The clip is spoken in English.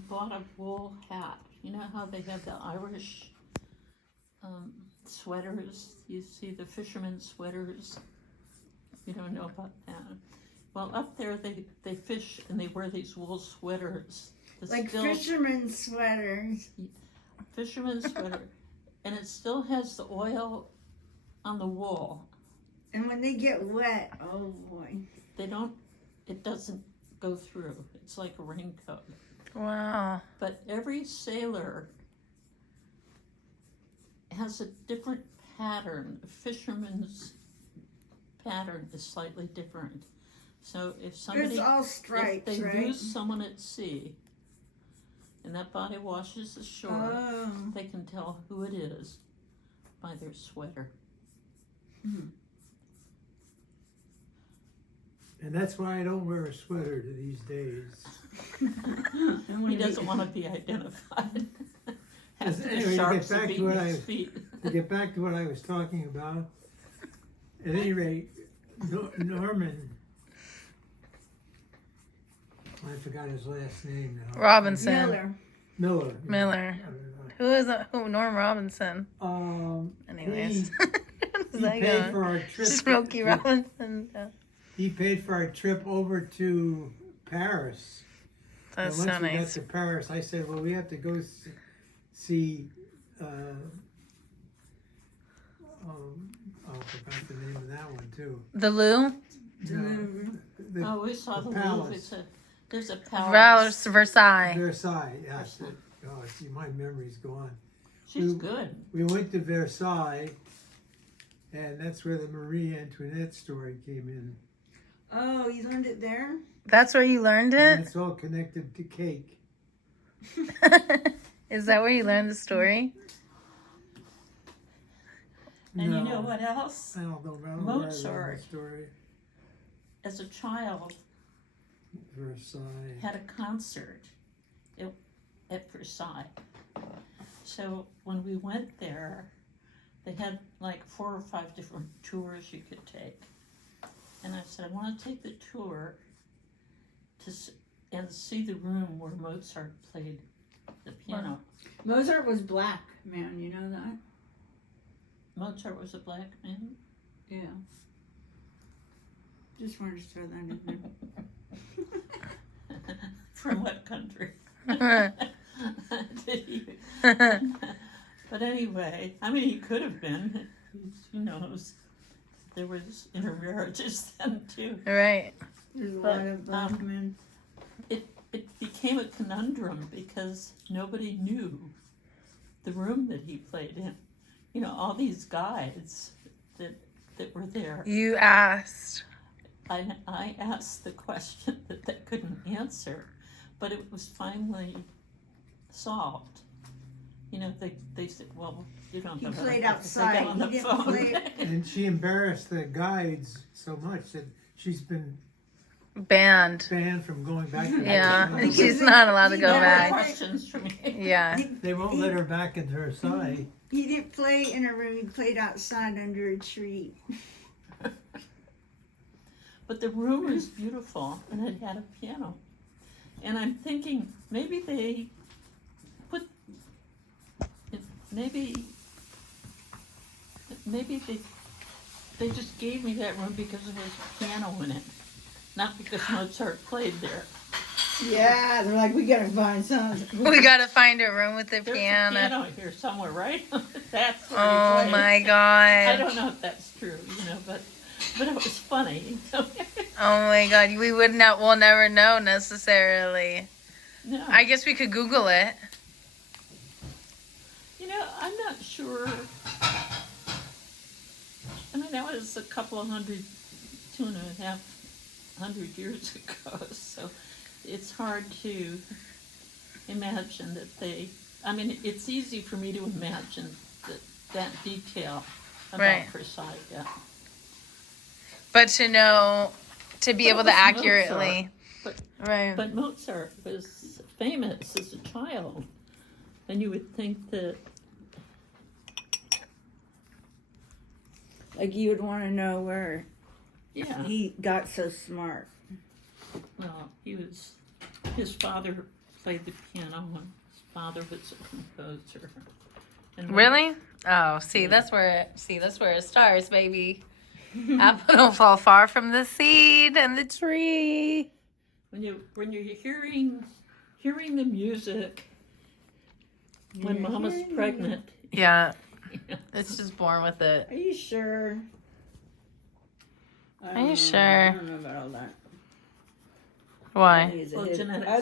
bought a wool hat. You know how they have the Irish sweaters? You see the fishermen's sweaters? You don't know about that. Well, up there they fish and they wear these wool sweaters. Like fishermen's sweaters. Fisherman's sweater. And it still has the oil on the wool. And when they get wet, oh boy. It doesn't go through. It's like a raincoat. Wow. But every sailor has a different pattern. A fisherman's pattern is slightly different. So if somebody, it's all stripes, if they right? lose someone at sea, and that body washes ashore, they can tell who it is by their sweater. Hmm. And that's why I don't wear a sweater these days. He doesn't want to be identified. Has to Anyway, be to sharp get back to beating what his feet. To get back to what I was talking about, at any rate, Norman, I forgot his last name now. Robinson. Miller. Miller. Who is that? Who? Norm Robinson. Anyways. He paid for our trip. Smokey Robinson. Yeah. He paid for our trip over to Paris. That's and so once we got nice. to Paris, I said, well, we have to go see I forgot the name of that one too. The Lou? No, We saw the palace. Louvre. There's a palace. Versailles. Versailles, yes. Oh, see, my memory's gone. She's good. We went to Versailles, and that's where the Marie Antoinette story came in. Oh, you learned it there? That's where you learned And it? it's all connected to cake. Is that where you learned the story? And No, you know what else? I don't know. I don't know where I learned Mozart. the story. As a child, Versailles. had a concert at Versailles. So when we went there, they had like 4 or 5 different tours you could take. And I said, I want to take the tour and see the room where Mozart played the piano. Mozart was black, man. You know that? Mozart was a black man? Yeah. Just wanted to throw that in there. From what country? Did he? But anyway, I mean, he could have been. Who knows? There was intermarriages then too. Right. There's a But, lot of black men. It became a conundrum because nobody knew the room that he played in. You know, all these guys that were there. You asked. I asked the question that they couldn't answer, but it was finally solved. You know, they said, well, you don't He know. played how to outside. get on the He didn't phone. play- And she embarrassed the guides so much that she's been Banned. banned from going back. To Yeah. Versailles. She's not allowed to go No more back. questions from me. Yeah. They won't let her back in Versailles. He didn't play in a room. He played outside under a tree. But the room was beautiful and it had a piano. And I'm thinking maybe they put, maybe they just gave me that room because there was a piano in it, not because Mozart played there. Yeah, they're like, we gotta find something. We gotta find a room with the There's a piano. piano here somewhere, right? That's where Oh he played. my I god. don't know if that's true, but it was funny. Oh my god. We'll never know necessarily. No. I guess we could Google it. I'm not sure. I mean, that was a couple of 2.5 years ago, so it's hard to imagine that it's easy for me to imagine that detail about Right. Versailles, yeah. But to know, to be But able it to was accurately. Mozart. Right. But Mozart was famous as a child, and you would think that, Like, you would want to know where yeah, he got so smart. well, his father played the piano and his father was a composer. And Really? Oh, see, that's where it starts, baby. Apple don't fall far from the seed and the tree. when you're hearing the music when Mama's pregnant. Yeah, it's just born with it. Are you sure? Are you sure? I don't know about all that. Why? Is it Well, his- genetics I